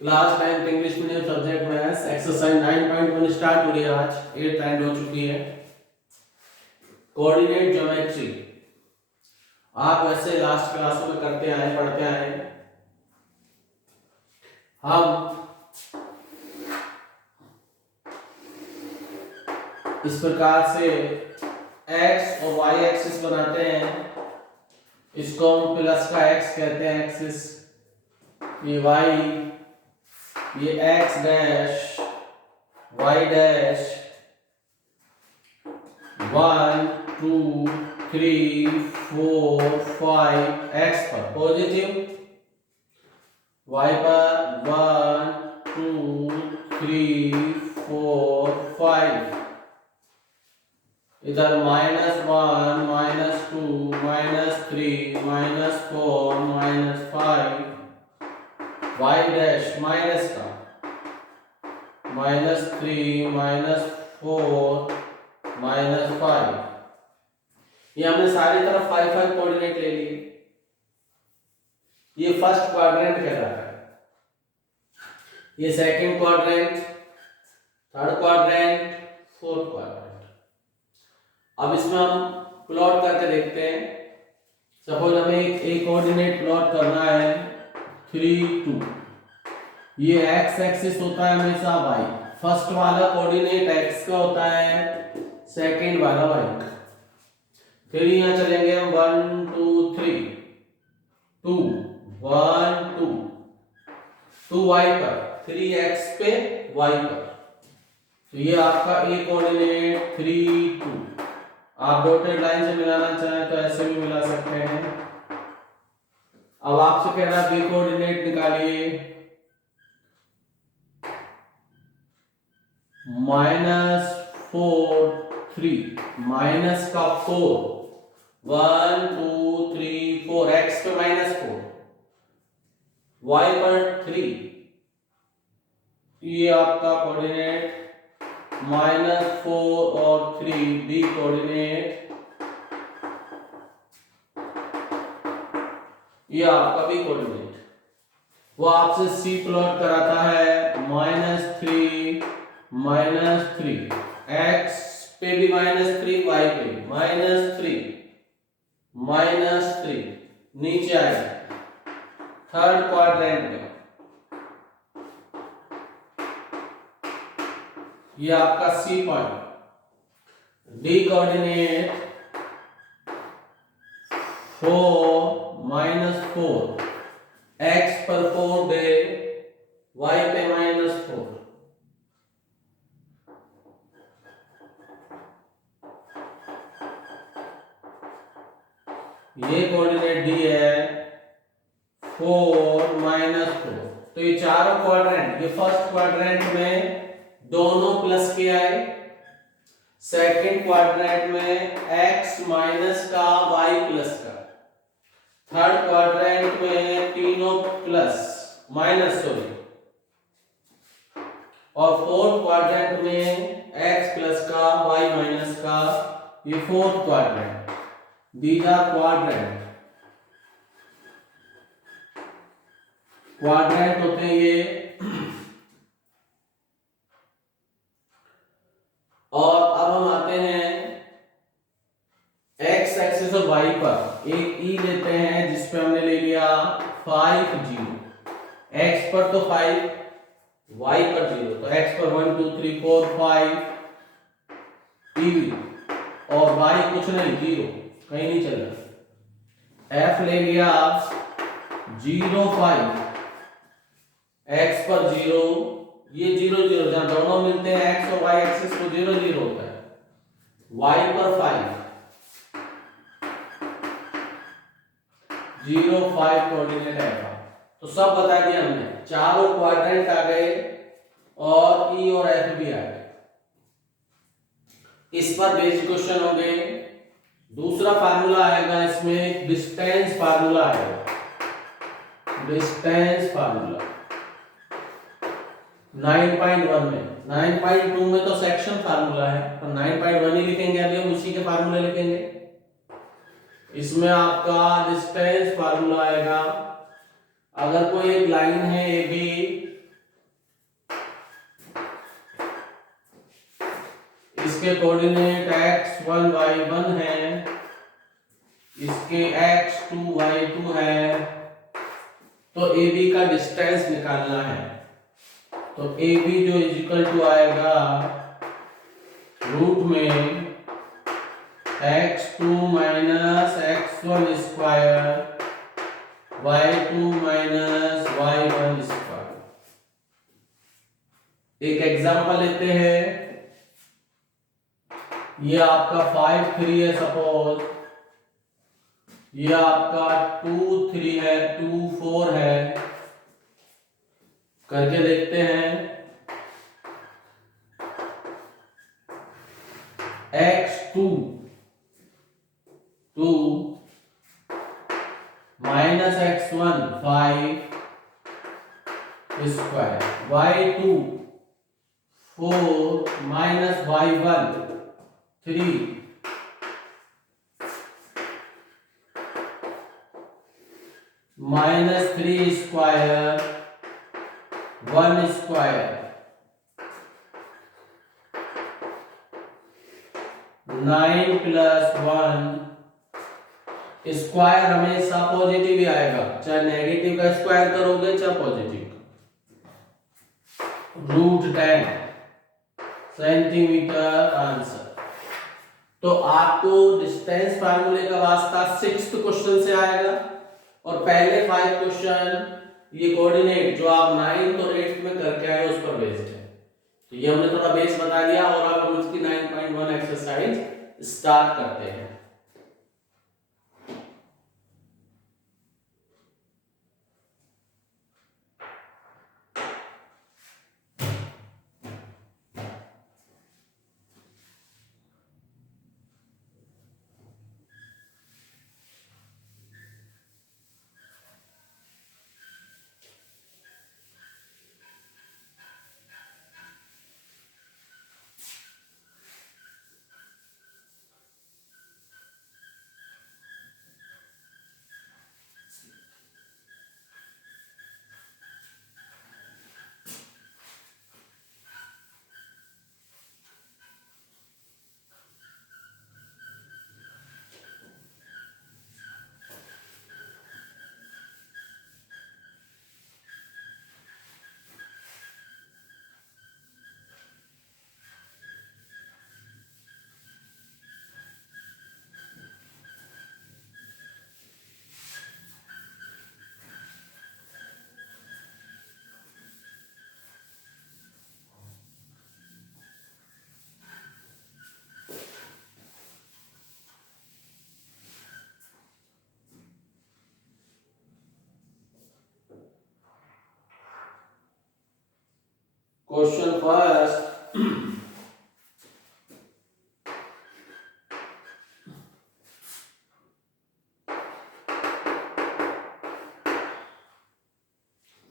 Class 10 English medium subject maths exercise 9.1 start हो रही है। आज 8th एंड हो चुकी है। कोऑर्डिनेट ज्योमेट्री आप वैसे लास्ट क्लासों में करते आए, पढ़ते आए। हम इस प्रकार से x और y एक्सिस बनाते हैं। इसको हम प्लस का x कहते हैं, एक्सिस। ये y, ये x dash, y dash, 1 2 3 4 5 x पर पॉजिटिव, y पर 1 2 3 4 5, इधर -1 -2 -3 -4 -5, y डैश माइनस का -3 -4 -5। ये हमने सारी तरफ 5 कोऑर्डिनेट ले लिए। ये फर्स्ट क्वाड्रेंट कहलाता है, ये second quadrant, third quadrant, fourth quadrant. अब इसमें हम प्लॉट करके देखते हैं। सपोज हमें एक कोऑर्डिनेट प्लॉट करना है 3 2। ये x एक्सिस होता है हमेशा y, फर्स्ट वाला कोऑर्डिनेट x का होता है, सेकंड वाला y का। फिर यहाँ चलेंगे हम 1 2 3 2 1 2 2 y पर, 3x पे y पर। तो ये आपका a कोऑर्डिनेट 3 2। आप डॉटेड लाइन से मिलाना चाहें तो ऐसे भी मिला सकते हैं। अब आपसे कह रहा है b कोऑर्डिनेट निकालिए, -4 3 माइनस का 4, 1 2 3 4, x पे -4, y पर 3। ये आपका कोऑर्डिनेट -4 और 3 b कोऑर्डिनेट। ये आपका b कोऑर्डिनेट। वो आपसे c प्लॉट कराता है -3 -3, x पे भी -3, y पे भी -3 -3। नीचे आएगा थर्ड क्वाड्रेंट में। ये आपका C point. D coordinate 4 -4, x पर 4 दे, y पे -4। ये कोऑर्डिनेट डी है 4 -4। तो ये चारों क्वाड्रेंट, ये फर्स्ट क्वाड्रेंट में दोनों प्लस के आए, सेकंड क्वाड्रेंट में x माइनस का y प्लस का, थर्ड क्वाड्रेंट में तीनों प्लस माइनस सॉरी, और फोर्थ क्वाड्रेंट में x प्लस का y माइनस का। ये fourth quadrant. These are quadrant। Quadrant होते हैं ये। और अब हम आते हैं x एक्सिस और y पर एक e लेते हैं, जिसपे हमने ले लिया 5 0। x पर तो 5, y पर 0। तो x पर 1 2 3 4 5 e, और y कुछ नहीं, 0 कहीं नहीं चल रहा। f ले लिया 0 5, x पर 0, ये 0 0, जहां दोनों मिलते हैं x और y एक्सिस को 0 0 होता है। y पर 5 0 5 कोऑर्डिनेट है। तो सब बता दिया हमने, चारों क्वाड्रेंट आ गए और e और f भी आ गए। इस पर बेस्ड क्वेश्चन हो गए। दूसरा फार्मूला आएगा, इसमें डिस्टेंस फार्मूला आएगा। डिस्टेंस फार्मूला 9.1 में, 9.2 में तो सेक्शन फार्मूला है, तो 9.1 ही लिखेंगे। अभी हम उसी के फार्मूले लिखेंगे। इसमें आपका डिस्टेंस फार्मूला आएगा। अगर कोई एक लाइन है ए बी, इसके कोऑर्डिनेट x1 y1 है, इसके x2 y2 है, तो ए बी का डिस्टेंस निकालना है। तो ए बी जो इक्वल टू आएगा रूट में x2 minus x1 square y2 minus y1 square. एक एग्जांपल लेते हैं, ये आपका 5 3 है सपोज, ये आपका 2 3 है, 2 4 है, करके देखते हैं। x2 2 minus x1 5 square, y2 4 minus y1 3 minus 3 square 1 square 9 plus 1। Square हमेशा पॉजिटिव ही आएगा, चाहे नेगेटिव का स्क्वायर करोगे चाहे पॉजिटिव का। Root 10 centimetre answer. तो आपको डिस्टेंस फार्मूले का वास्ता 6th क्वेश्चन से आएगा, और पहले 5 क्वेश्चन ये कोऑर्डिनेट जो आप 9th और 8th में करके आए उस पर बेस्ड है। तो ये हमने थोड़ा बेस बता दिया, और अब हम इसकी 9.1 एक्सरसाइज स्टार्ट करते हैं। Question first.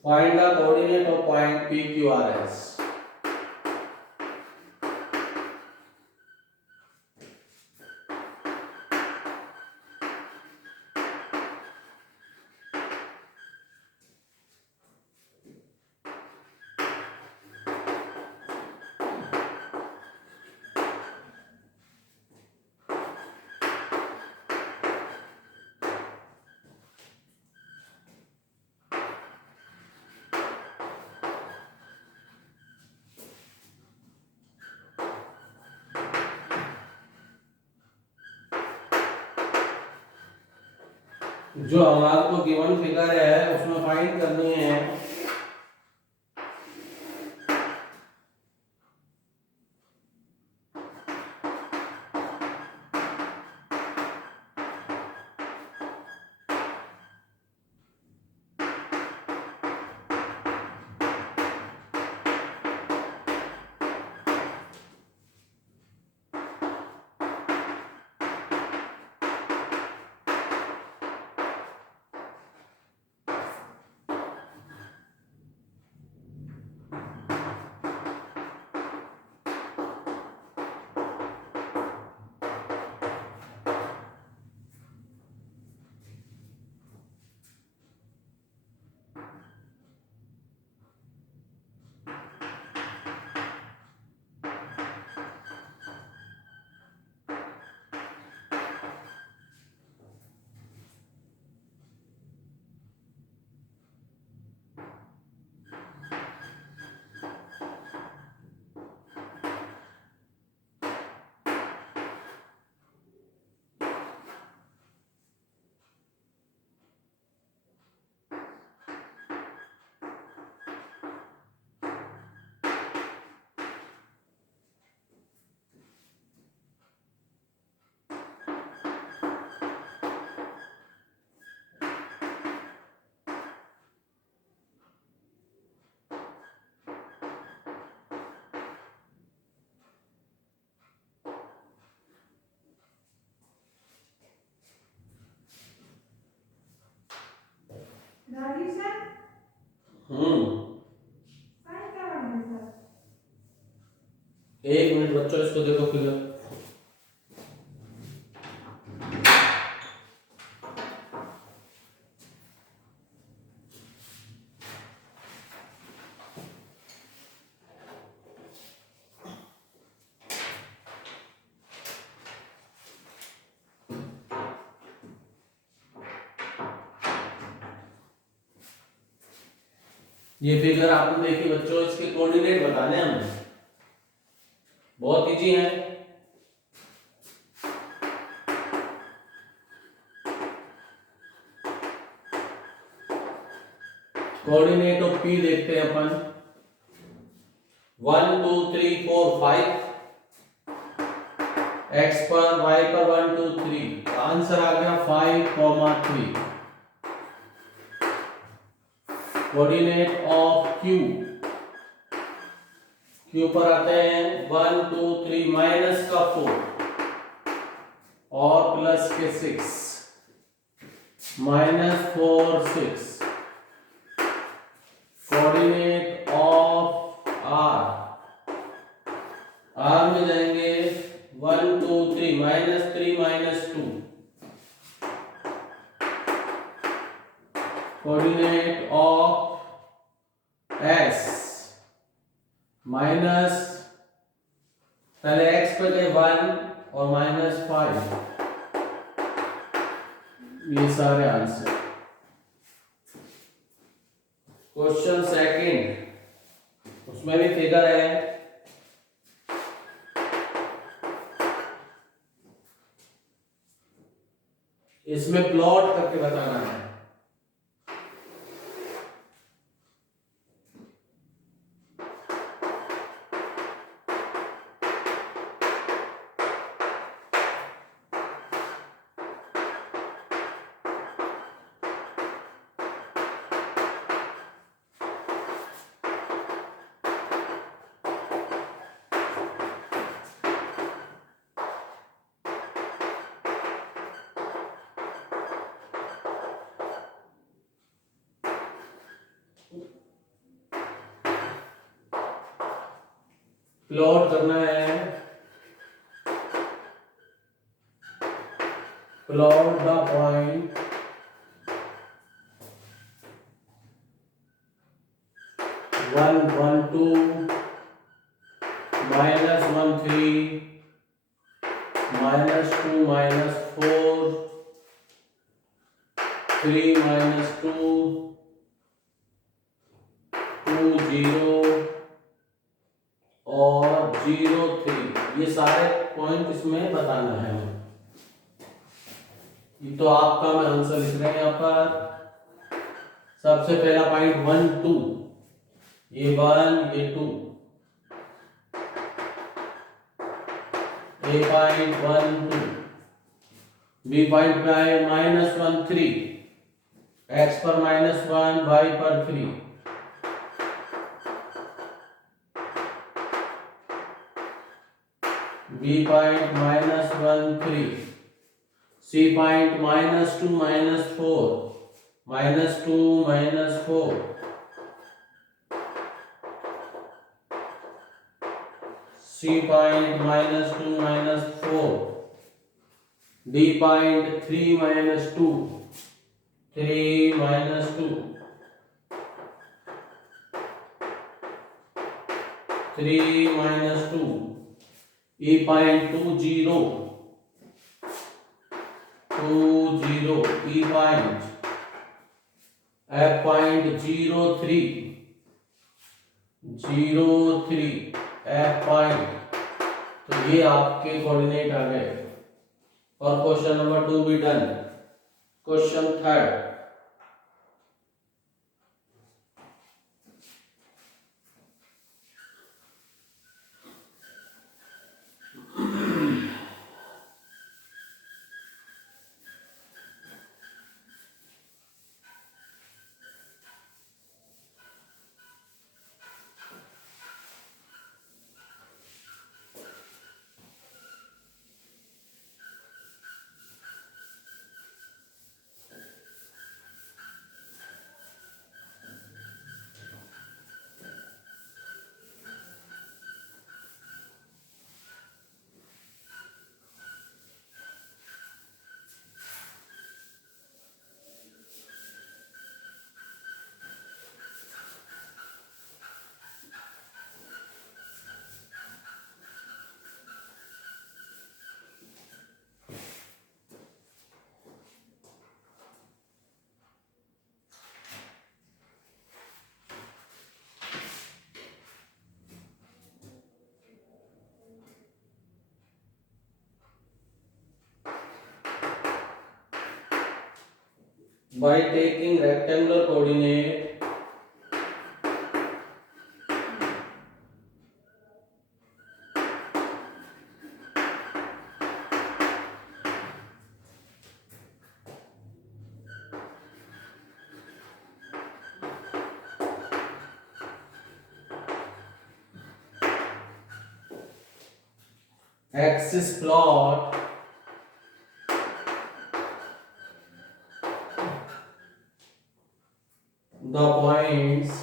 Find the coordinate of point PQRS. जो हमारे को गिवन फिगर है उसमें फाइंड करनी है हम्म, 1 मिनट बच्चों, इसको देखो फिगर। ये फिगर आपने देखी बच्चों, इसके कोऑर्डिनेट बताने हैं हमें, बहुत इजी है। कोऑर्डिनेट ऑफ पी देखते हैं अपन। 1 2 3 4 5, एक्स पर वाई पर 1 2 3, आंसर आ गया 5, 3। कोऑर्डिनेट ऑफ क्यू, क्यू पर आते हैं 1 2 3 माइनस का 4 और प्लस के 6, -4 6। कोऑर्डिनेट ऑफ आर, आर में जाएंगे 1 2 3 -3 -2। कोऑर्डिनेट ऑफ एस, माइनस, पहले एक्स पे गए 1 और -5। ये सारे आंसर। क्वेश्चन सेकंड, उसमें भी फिगर है। इसमें प्लॉट करके बताना है। प्लॉट करना है, प्लॉट द पॉइंट -1 1 2 -1 3 -2 -4 3 -2 2 0 और 0 3। ये सारे पॉइंट इसमें बताना है हमें। ये तो आपका मैं आंसर लिख रहे हैं यहाँ पर। सबसे पहला पॉइंट 1 2, ये 1 ये 2, ए पॉइंट 1 2। बी पॉइंट पे आए -1 3, एक्स पर -1 वाई पर 3। B point -1 3, C point -2 -4, -2 -4, C point -2 -4, D point 3 -2, 3 -2, 3 -2, E point 2 0, 2 0, E point, F point 0 3, 0 3, F point. तो ये आपके कोऑर्डिनेट आ गए और क्वेश्चन नंबर 2 भी done. Question third, by taking rectangular coordinate axis plot the points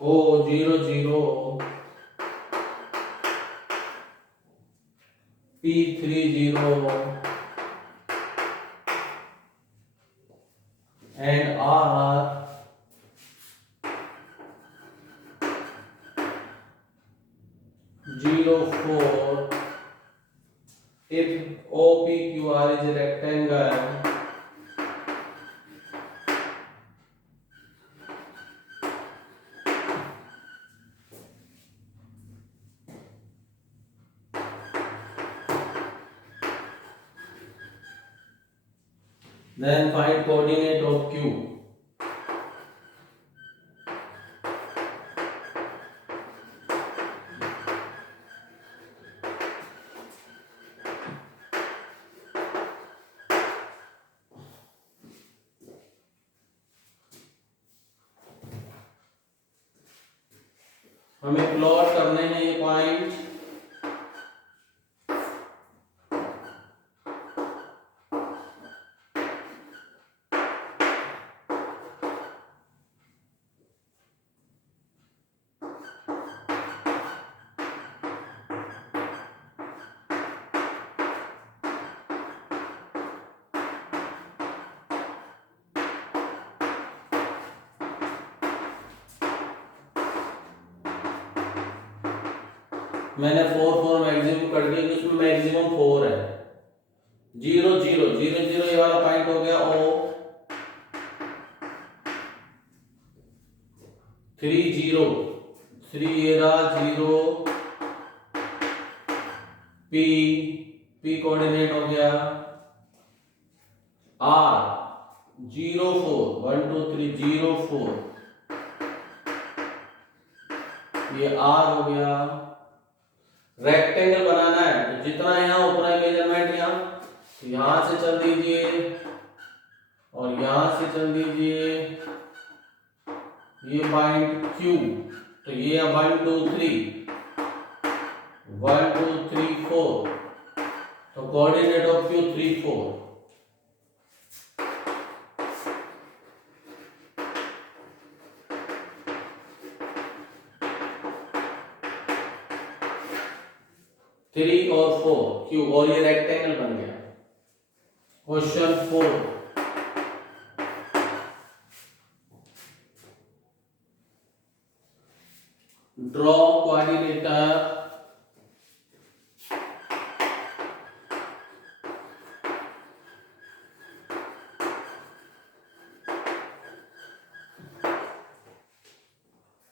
O00, P30 and R04 if OPQR is a rectangle then find coordinate of Q. हमें plot करने हैं ये पॉइंट मैंने 4 मैक्सिमम कर दिया, उसमें मैक्सिमम 4 है। 0 0 0 0 ये वाला पॉइंट हो गया O, 3 0 3 ये रहा 0, P कोऑर्डिनेट हो गया, R 0 4 1 2 3 0 4 ये R हो गया। रेक्टेंगल बनाना है तो जितना यहाँ उतना ही मेजरमेंट यहाँ से चल दीजिए और यहाँ से चल दीजिए, ये पॉइंट Q तो ये 1 2 3 1 2 3 4 तो कोऑर्डिनेट ऑफ Q 3 4 3 और 4 Q और ये रेक्टेंगल बन गया। Question 4 draw quadrilateral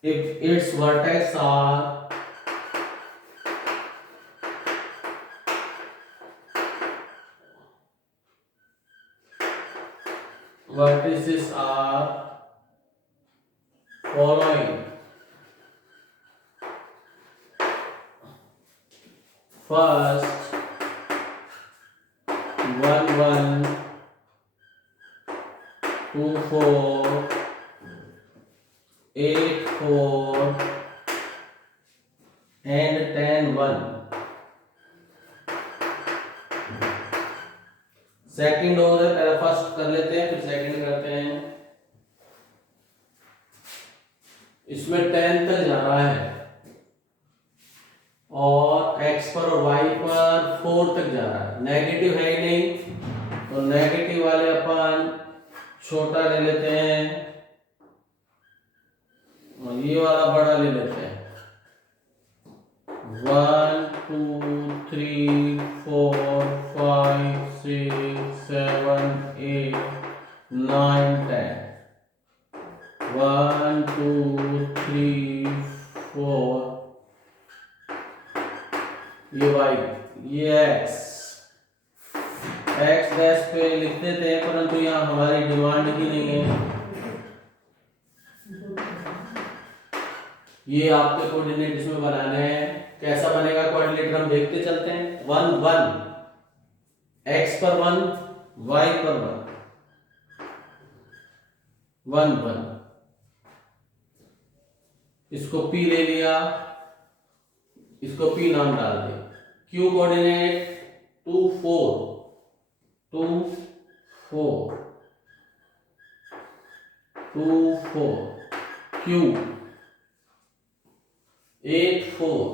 if its vertex are vertices are following. First 1 1 2 4 8 4 and 10 1। Second और फर्स्ट कर लेते हैं फिर सेकंड करते हैं। इसमें 10 तक जा रहा है और x पर और y पर 4 तक जा रहा है, नेगेटिव है ही नहीं तो नेगेटिव वाले अपन छोटा ले लेते हैं और ये वाला बड़ा ले लेते हैं। 1 2 3 4 5 6 7 8 9 10 1 2 3 4 ये y ये x एक्स डैश पे लिखते थे, परंतु यहाँ हमारी डिमांड ही नहीं है। ये आपके कोऑर्डिनेट इसमें बनाने हैं। कैसा बनेगा कोऑर्डिनेटर हम देखते चलते हैं। 1 1, एक्स पर 1, वाई पर 1 1 1। इसको P ले लिया, इसको P नाम डाल दिया। Q कोऑर्डिनेट 2 4 2 4 2 4, Q 8 4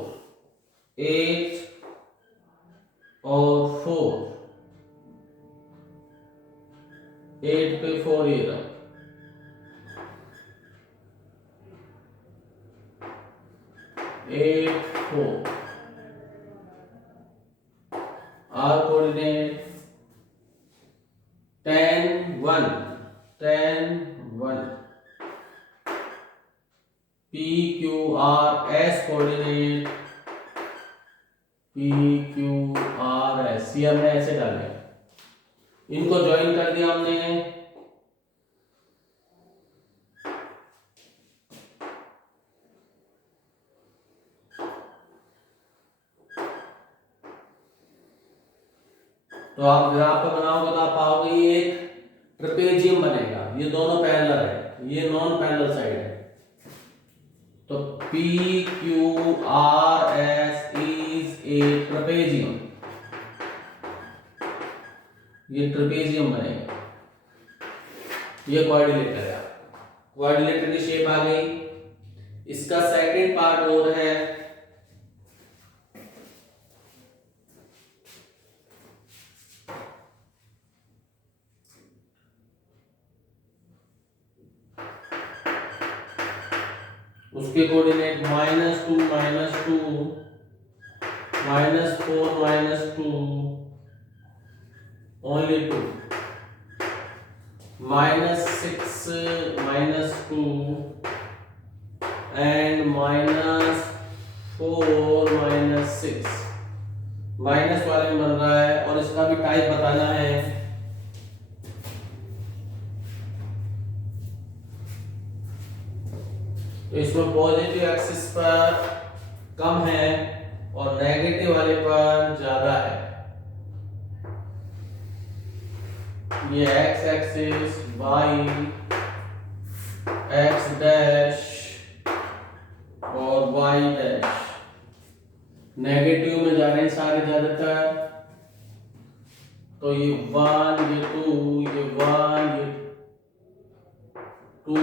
8 और 4, 8 पे 4 ये रहा, 8 4। R coordinate 10 1 10 1। P Q R S coordinate P Q R S, ये हमने ऐसे डाले, इनको ज्वाइन कर दिया हमने। तो आप ग्राफ पर बनाओगे तो आप पाओगे ये एक ट्रेपेजियम बनेगा। ये दोनों पैरेलल है, ये नॉन पैरेलल साइड है। तो P Q R S is a trapezium, ये ट्रेपेजियम बनेगा। ये क्वाड्रिलेटर है, क्वाड्रिलेटर की शेप आ गई। इसका सेकंड पार्ट और है, उसके कोऑर्डिनेट -2 -2 -4 -2 ओनली 2, -6 -2 एंड -4 -6। माइनस वाले में बन रहा है और इसका भी टाइप बताना है। तो इसमें पॉजिटिव एक्सिस पर कम है और नेगेटिव वाले पर ज्यादा है। ये x axis, y, x dash और वाई डैश नेगेटिव में जा रहे हैं सारे ज्यादातर। तो ये 1, ये 2, ये 1, ये 2,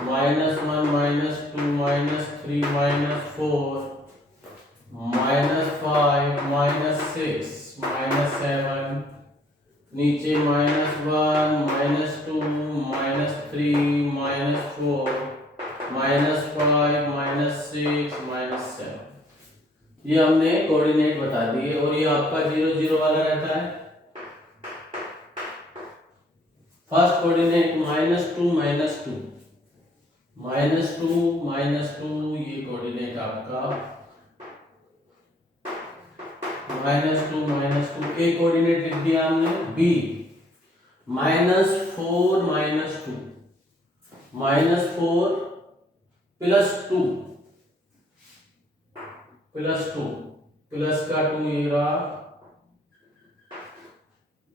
-1 -2 -3 -4 -5 -6 -7, नीचे -1 -2 -3 -4 -5 -6 -7। ये हमने कोऑर्डिनेट बता दिए और ये आपका 0 0 वाला रहता है। फर्स्ट कोऑर्डिनेट -2 -2 -2 ये कोऑर्डिनेट आपका -2 -2। एक कोऑर्डिनेट लिख दिया हमने B, -4 -2 -4 +2 +2 प्लस का 2 ये रहा,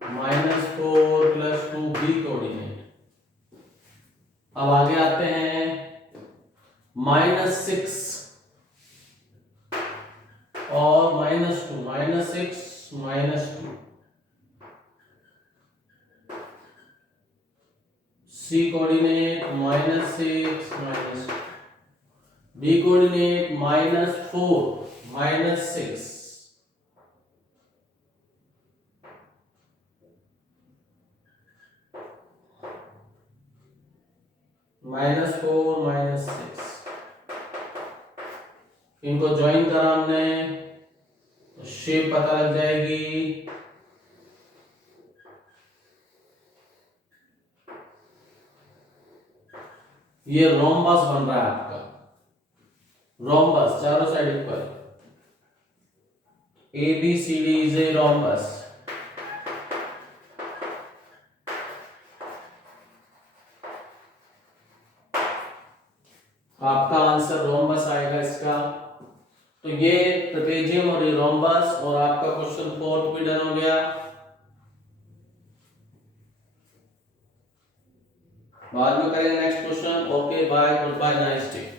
-4 +2 B कोऑर्डिनेट। अब आगे आते हैं -6 और -2, -6 -2। C coordinate -6 -2, D coordinate -4 -6, -4 -6। इनको ज्वाइन करा हमने तो शेप पता लग जाएगी। ये रोम्बस बन रहा है आपका, रोम्बस चारों साइड पर। ABCD is a rhombus. आपका आंसर रोम्बस आएगा इसका। तो ये ट्रेपेजियम और ये रोम्बस, और आपका क्वेश्चन 4 भी डन हो गया। बाद में करेंगे next question. Okay bye, good bye, nice day.